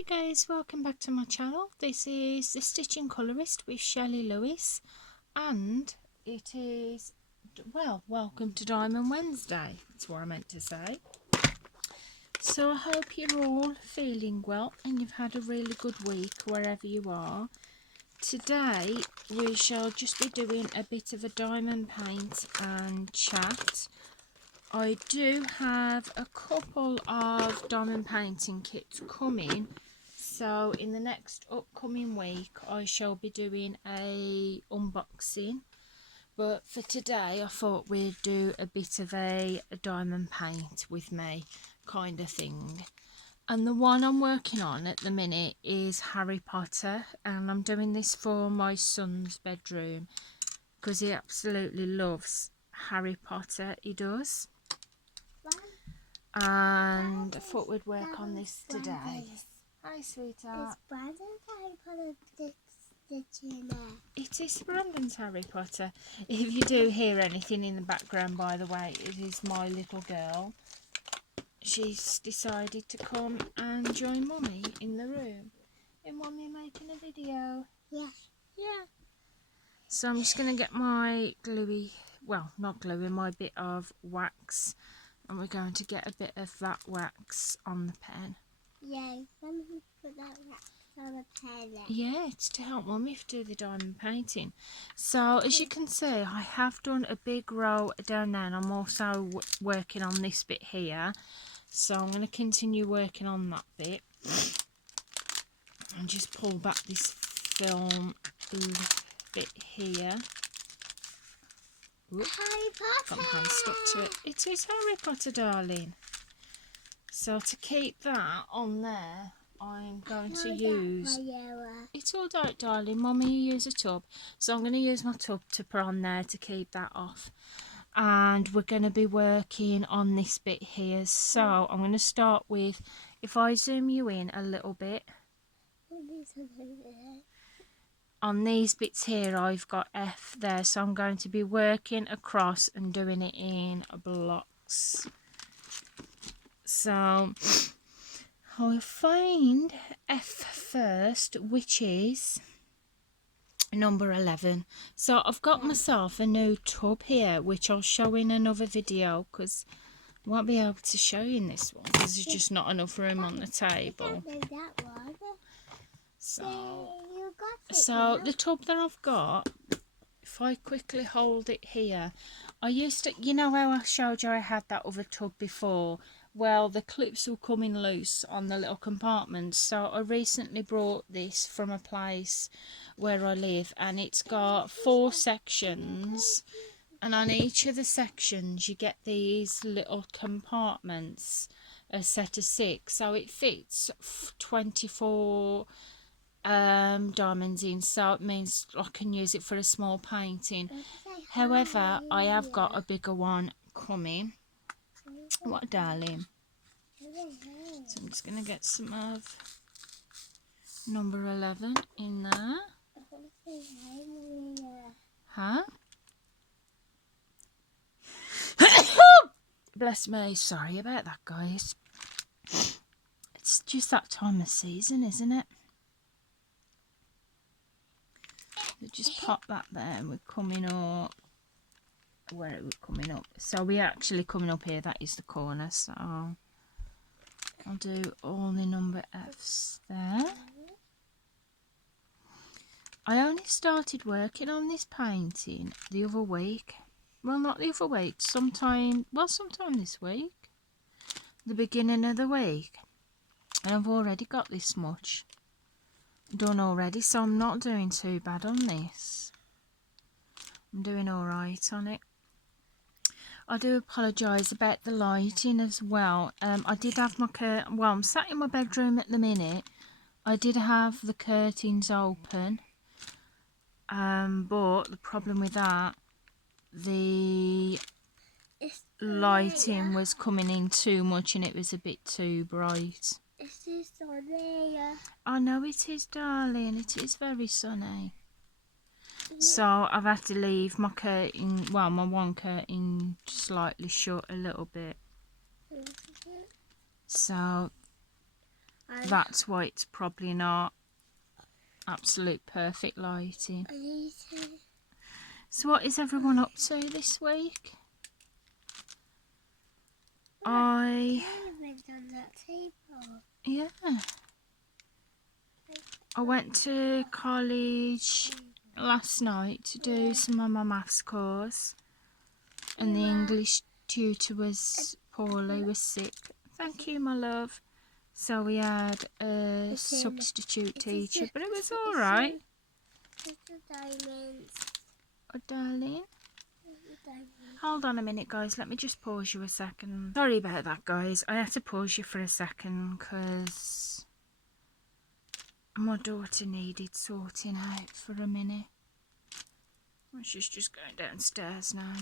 Hi guys, welcome back to my channel. This is the Stitching Colourist with Shelley Lewis, and it is, well, welcome to Diamond Wednesday. That's what I meant to say. So I hope you're all feeling well and you've had a really good week wherever you are. Today we shall just be doing a bit of a diamond paint and chat. I do have a couple of diamond painting kits coming, so in the next upcoming week I shall be doing a unboxing, but for today I thought we'd do a bit of a diamond paint with me kind of thing. And the one I'm working on at the minute is Harry Potter, and I'm doing this for my son's bedroom because he absolutely loves Harry Potter, he does. And I thought we'd work on this today. Hi sweetheart. Is Brandon's Harry Potter stitching there? It is Brandon's Harry Potter. If you do hear anything in the background, by the way, it is my little girl. She's decided to come and join Mummy in the room. Is Mummy making a video? Yeah. Yeah. So I'm just going to get my gluey, well, not gluey, my bit of wax. And we're going to get a bit of that wax on the pen. Yeah, let me put that wax on the pen there. Yeah, it's to help Mummy do the diamond painting. So as you can see, I have done a big row down there, and I'm also working on this bit here. So I'm going to continue working on that bit. And just pull back this film bit here. Oop. Harry Potter! Got my hand stuck to it. It is Harry Potter, darling. So to keep that on there, I'm going to use... It's all right, darling. Mummy, you use a tub. So I'm going to use my tub to put on there to keep that off. And we're going to be working on this bit here. So I'm going to start with, if I zoom you in a little bit, on these bits here I've got F there, so I'm going to be working across and doing it in blocks. So I'll find F first, which is number 11. So I've got myself a new tub here, which I'll show in another video because I won't be able to show you in this one because there's just not enough room on the table. So the tub that I've got, if I quickly hold it here, I used to, you know how I showed you I had that other tub before? Well, the clips were coming loose on the little compartments, so I recently brought this from a place where I live, and it's got 4 sections, and on each of the sections you get these little compartments, a set of 6, so it fits 24 diamonds in, so it means I can use it for a small painting. However, I have got a bigger one coming. What, darling? So I'm just going to get some of number 11 in there. Huh? Bless me, sorry about that, guys. It's just that time of season, isn't it? We just pop that there, and we're coming up where it was coming up. So we're actually coming up here, that is the corner, so I'll do all the number F's there. I only started working on this painting the other week. Well, not the other week, sometime this week, the beginning of the week, and I've already got this much done already, so I'm not doing too bad on this. I'm doing alright on it. I do apologise about the lighting as well. I did have my well, I'm sat in my bedroom at the minute. I did have the curtains open, but the problem with that, the lighting was coming in too much and it was a bit too bright. It's just sunny. I know it is, darling. It is very sunny. So I've had to leave my curtain, well, my one curtain slightly shut a little bit. So That's why it's probably not absolute perfect lighting. So what is everyone up to this week? I went to college last night to do some of my maths course, and the English tutor was poorly, was sick. Thank you, my love. So we had a substitute teacher, but it was all right. Oh, darling. Hold on a minute, guys. Let me just pause you a second. Sorry about that, guys. I had to pause you for a second because my daughter needed sorting out for a minute. She's just going downstairs now.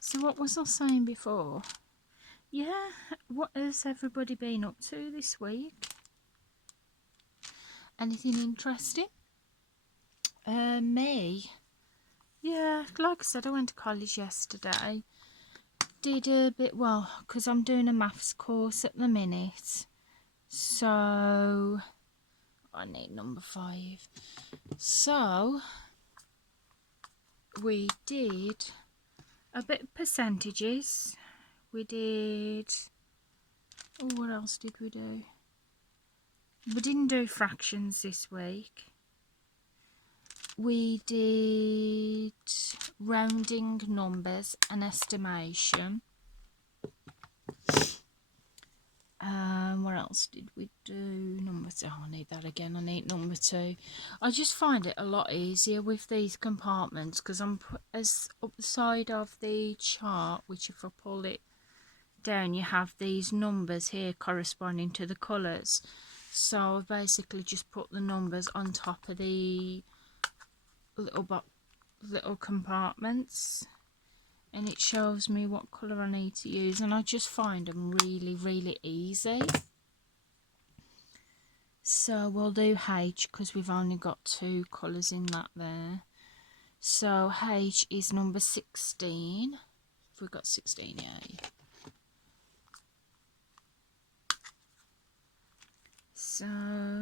So what was I saying before? Yeah, what has everybody been up to this week? Anything interesting? Me? Yeah, like I said, I went to college yesterday. Did a bit, well, because I'm doing a maths course at the minute. So, I need number 5. So, we did a bit of percentages. We did, oh, what else did we do? We didn't do fractions this week. We did rounding numbers and estimation. What else did we do? Number 2. Oh, I need that again. I need number 2. I just find it a lot easier with these compartments because I'm as up the side of the chart, which if I pull it down, you have these numbers here corresponding to the colours. So I've basically just put the numbers on top of the little compartments, and it shows me what colour I need to use, and I just find them really easy. So we'll do H because we've only got 2 colours in that there. So H is number 16. Have we got 16? Yeah. So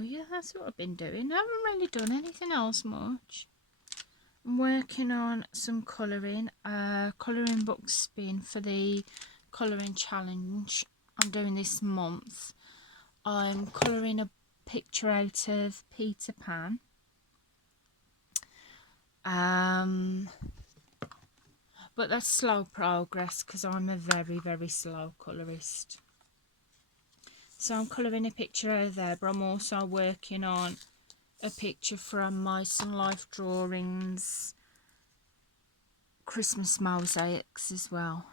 yeah, that's what I've been doing. I haven't really done anything else much. I'm working on some colouring, colouring book spin for the colouring challenge I'm doing this month. I'm colouring a picture out of Peter Pan. But that's slow progress because I'm a very slow colourist. So I'm colouring a picture out there, but I'm also working on a picture from my Sun Life Drawings Christmas mosaics as well.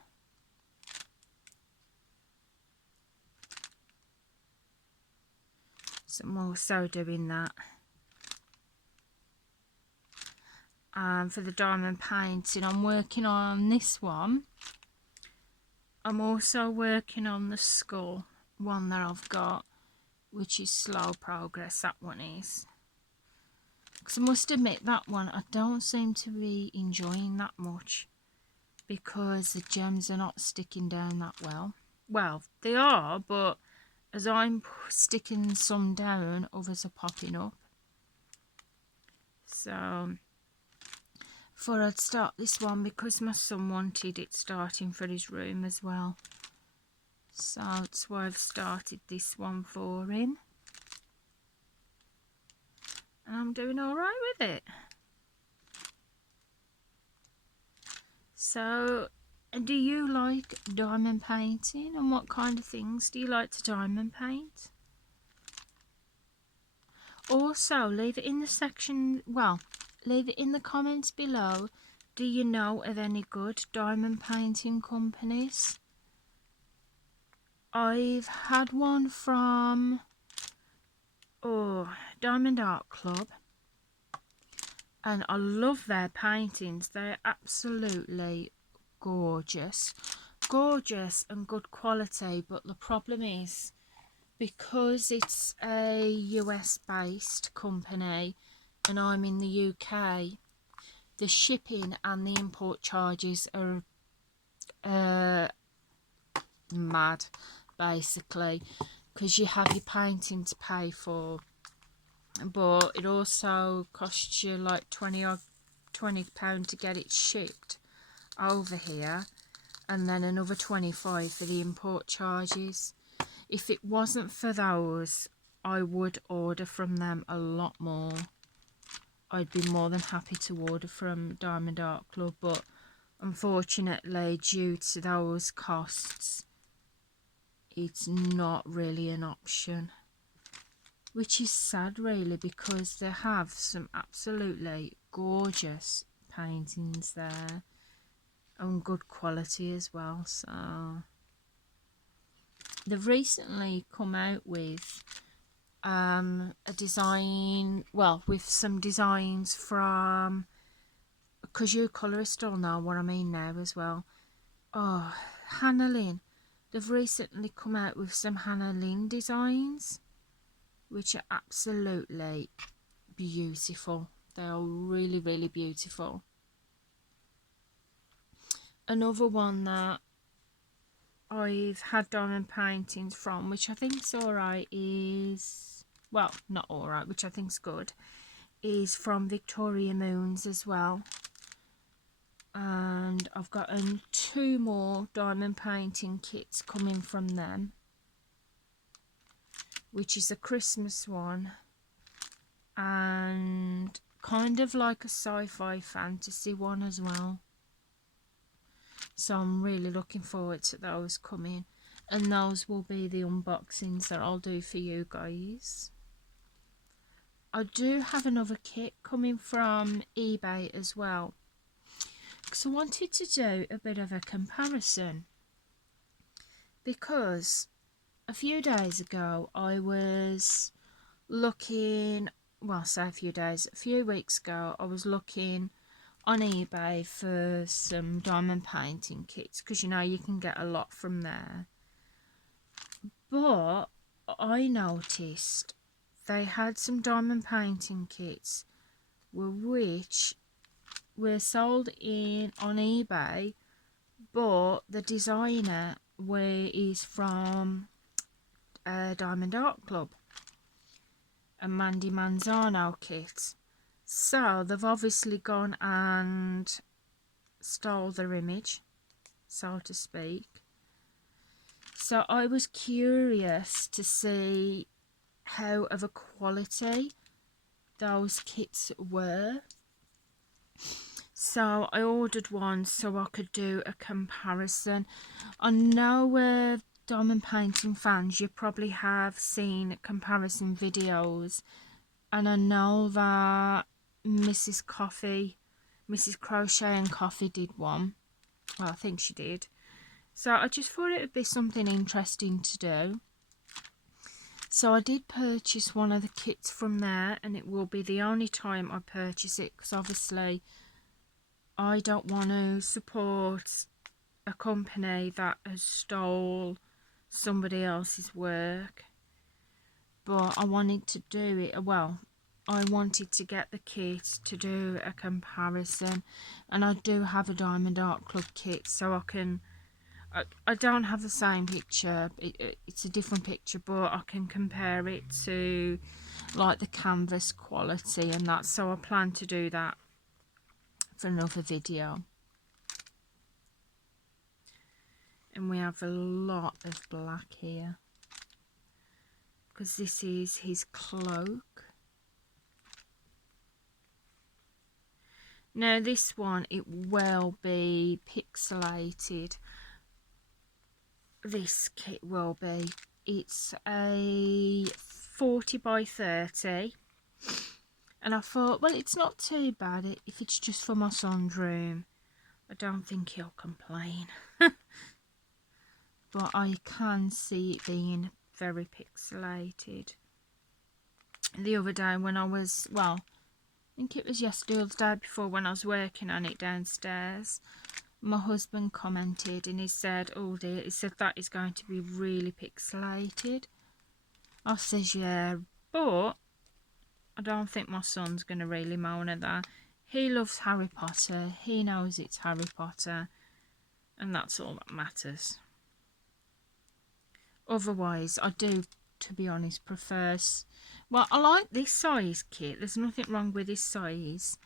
So I'm also doing that. For the diamond painting, I'm working on this one. I'm also working on the skull one that I've got, which is slow progress, that one is. Because I must admit, that one I don't seem to be enjoying that much because the gems are not sticking down that well. Well, they are, but as I'm sticking some down, others are popping up. So thought I'd start this one because my son wanted it starting for his room as well. So that's why I've started this one for him. And I'm doing alright with it. So, do you like diamond painting? And what kind of things do you like to diamond paint? Also, leave it in the section, well, leave it in the comments below. Do you know of any good diamond painting companies? I've had one from Diamond Art Club, and I love their paintings. They're absolutely gorgeous and good quality, but the problem is because it's a US based company and I'm in the UK, the shipping and the import charges are mad, basically, because you have your painting to pay for, but it also costs you like £20 to get it shipped over here, and then another 25 for the import charges. If it wasn't for those, I would order from them a lot more. I'd be more than happy to order from Diamond Art Club, but unfortunately, due to those costs, it's not really an option, which is sad really, because they have some absolutely gorgeous paintings there and good quality as well. So they've recently come out with a design, well, with some designs from, because you colourist all know what I mean now as well. Oh, Hannah Lynn. They've recently come out with some Hannah Lynn designs, which are absolutely beautiful. They are really, really beautiful. Another one that I've had diamond paintings from, which I think's alright, is, well, not alright, which I think's good, is from Victoria Moons as well. And I've got 2 more diamond painting kits coming from them, which is a Christmas one and kind of like a sci-fi fantasy one as well. So I'm really looking forward to those coming, and those will be the unboxings that I'll do for you guys. I do have another kit coming from eBay as well, because I wanted to do a bit of a comparison, because a few days ago I was looking, well, say a few weeks ago I was looking on eBay for some diamond painting kits, because you know you can get a lot from there. But I noticed they had some diamond painting kits which were sold on eBay, but the designer is from Diamond Art Club, a Mandy Manzano kit. So they've obviously gone and stole their image, so to speak. So I was curious to see how of a quality those kits were. So I ordered one so I could do a comparison. I know diamond painting fans, you probably have seen comparison videos, and I know that Mrs. Crochet and Coffee did one. Well, I think she did. So I just thought it would be something interesting to do. So I did purchase one of the kits from there, and it will be the only time I purchase it, because obviously I don't want to support a company that has stole somebody else's work. But I wanted to do it, well, I wanted to get the kit to do a comparison, and I do have a Diamond Art Club kit, so I don't have the same picture, it's a different picture, but I can compare it to like the canvas quality and that, so I plan to do that for another video. And we have a lot of black here, because this is his cloak. Now this one, it will be pixelated. This kit will be. It's a 40 by 30. And I thought, well, it's not too bad if it's just for my son's room. I don't think he'll complain. But I can see it being very pixelated. The other day when I was, well, I think it was yesterday or the day before, when I was working on it downstairs, my husband commented and he said, oh dear, he said that is going to be really pixelated. I says, yeah, but I don't think my son's going to really moan at that. He loves Harry Potter, he knows it's Harry Potter, and that's all that matters. Otherwise, I do, to be honest, prefer... Well, I like this size kit. There's nothing wrong with this size.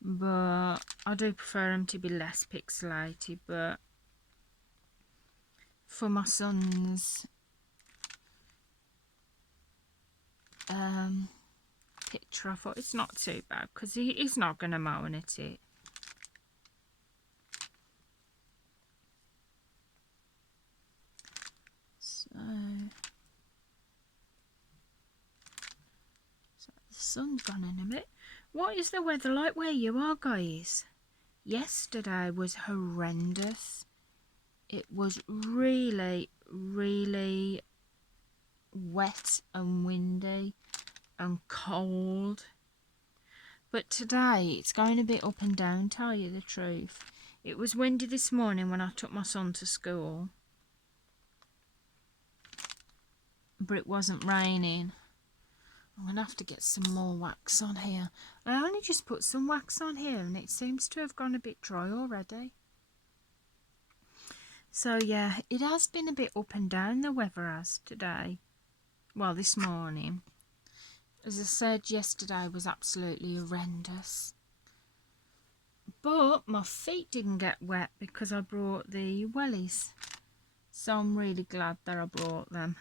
But I do prefer them to be less pixelated. But for my son's picture, I thought it's not too bad. Because he's not going to moan at it. So the sun's gone in a bit. What is the weather like where you are, guys? Yesterday was horrendous. It was really, really wet and windy and cold. But today it's going a bit up and down, tell you the truth. It was windy this morning when I took my son to school. But it wasn't raining. I'm going to have to get some more wax on here. I only just put some wax on here and it seems to have gone a bit dry already. So yeah, it has been a bit up and down, the weather has today. Well, this morning. As I said, yesterday was absolutely horrendous. But my feet didn't get wet because I brought the wellies. So I'm really glad that I brought them.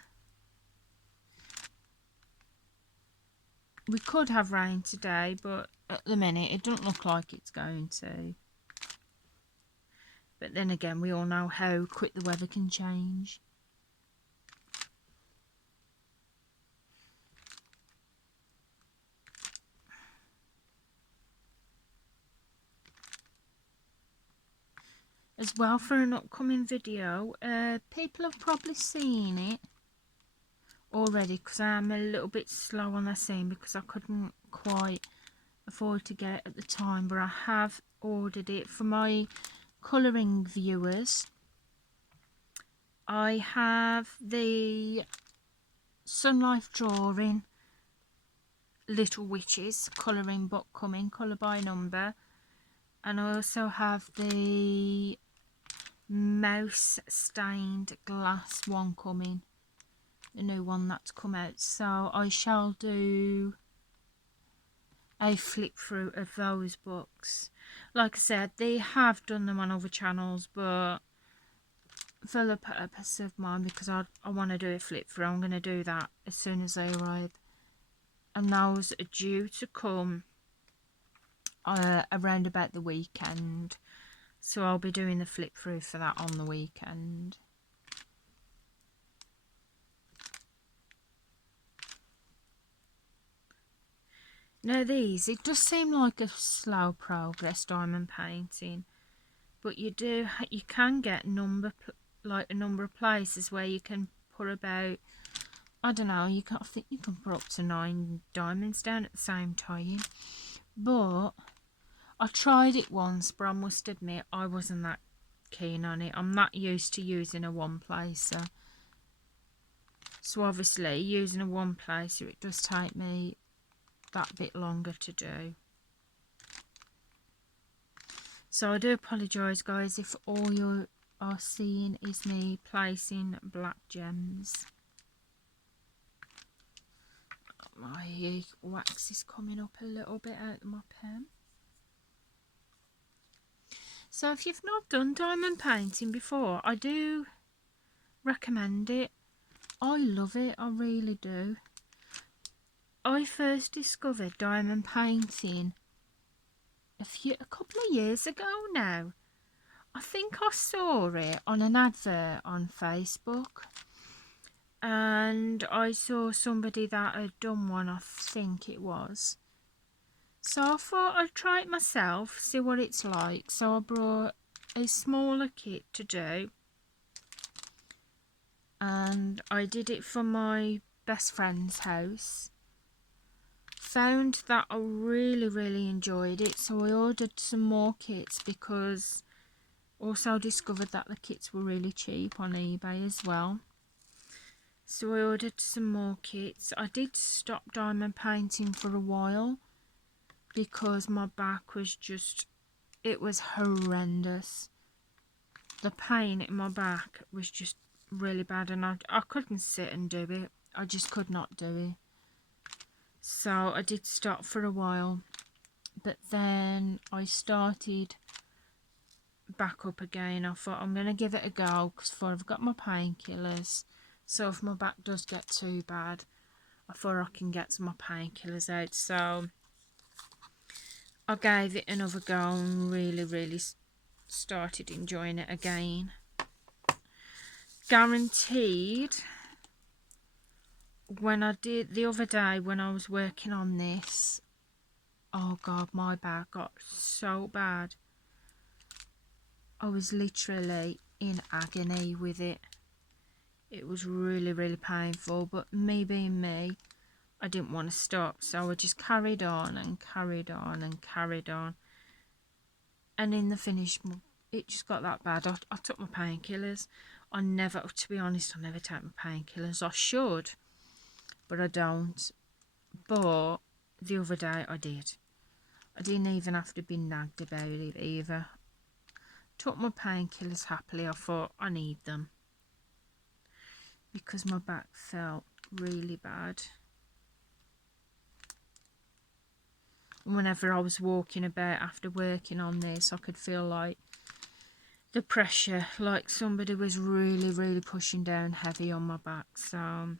We could have rain today, but at the minute it doesn't look like it's going to. But then again, we all know how quick the weather can change. As well, for an upcoming video, people have probably seen it already because I'm a little bit slow on the scene because I couldn't quite afford to get it at the time, but I have ordered it for my colouring viewers. I have the Sun Life Drawing Little Witches colouring book coming, colour by number, and I also have the mouse stained glass one coming, the new one that's come out. So I shall do a flip through of those books. Like I said, they have done them on other channels, but for the purpose of mine, because I want to do a flip through, I'm going to do that as soon as they arrive. And those are due to come around about the weekend. So I'll be doing the flip through for that on the weekend. Now these, it does seem like a slow progress diamond painting, but you can get a number of places where you can put about, I don't know, I think you can put up to 9 diamonds down at the same time. But I tried it once, but I must admit I wasn't that keen on it. I'm not used to using a one placer. So obviously using a one placer, it does take me that bit longer to do. So I do apologise, guys, if all you are seeing is me placing black gems. My wax is coming up a little bit out of my pen. So if you've not done diamond painting before, I do recommend it. I love it, I really do. I first discovered diamond painting a couple of years ago now. I think I saw it on an advert on Facebook, and I saw somebody that had done one, I think it was. So I thought I'd try it myself, see what it's like. So I brought a smaller kit to do, and I did it for my best friend's house. Found that I really enjoyed it, so I ordered some more kits, because also discovered that the kits were really cheap on eBay as well. So I ordered some more kits. I did stop diamond painting for a while because my back was just, it was horrendous. The pain in my back was just really bad, and I couldn't sit and do it. I just could not do it. So I did stop for a while, but then I started back up again. I thought I'm going to give it a go because I've got my painkillers. So if my back does get too bad, I thought I can get some my painkillers out. So I gave it another go and really started enjoying it again. Guaranteed, when I did the other day when I was working on this, oh god, my back got so bad. I was literally in agony with it. It was really painful, but me being me, I didn't want to stop, so I just carried on and carried on and carried on. And in the finish, it just got that bad. I took my painkillers. I never, to be honest, I never take my painkillers. I should, but I don't. But the other day I did. I didn't even have to be nagged about it either. Took my painkillers happily. I thought I need them because my back felt really bad. Whenever I was walking about after working on this, I could feel like the pressure, like somebody was really pushing down heavy on my back. So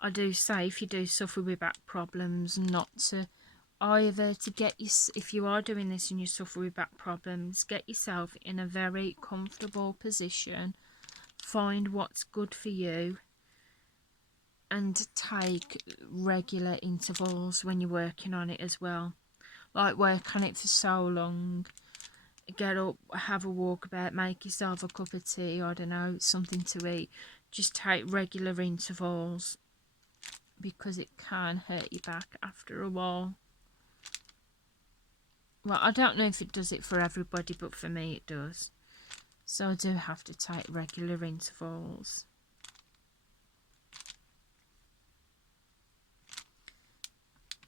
I do say, if you do suffer with back problems, not to either to get you, if you are doing this and you suffer with back problems, get yourself in a very comfortable position, find what's good for you, and take regular intervals when you're working on it as well. Like, work on it for so long, get up, have a walk about, make yourself a cup of tea, I don't know, something to eat. Just take regular intervals, because it can hurt your back after a while. Well, I don't know if it does it for everybody, but for me it does. So I do have to take regular intervals.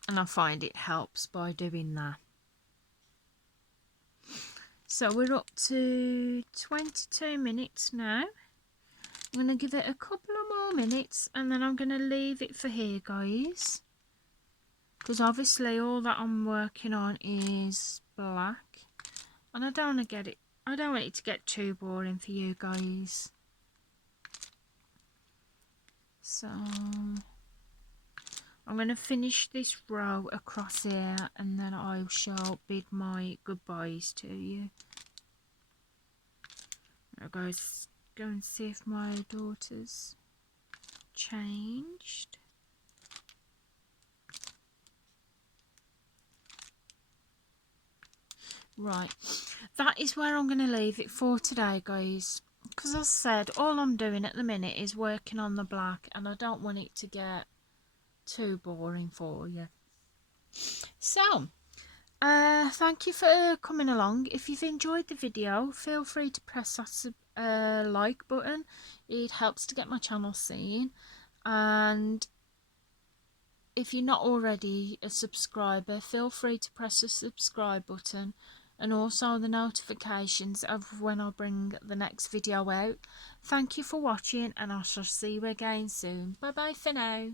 And I find it helps by doing that. So we're up to 22 minutes now. I'm going to give it a couple of more minutes and then I'm going to leave it for here, guys. Because obviously all that I'm working on is black. And I don't want to get it, I don't want it to get too boring for you guys. So I'm going to finish this row across here and then I shall bid my goodbyes to you. Now guys, go and see if my daughter's changed. Right, that is where I'm going to leave it for today, guys. Because as I said, all I'm doing at the minute is working on the black and I don't want it to get too boring for you. So, thank you for coming along. If you've enjoyed the video, feel free to press that like button. It helps to get my channel seen. And if you're not already a subscriber, feel free to press the subscribe button and also the notifications of when I bring the next video out. Thank you for watching and I shall see you again soon. Bye bye for now.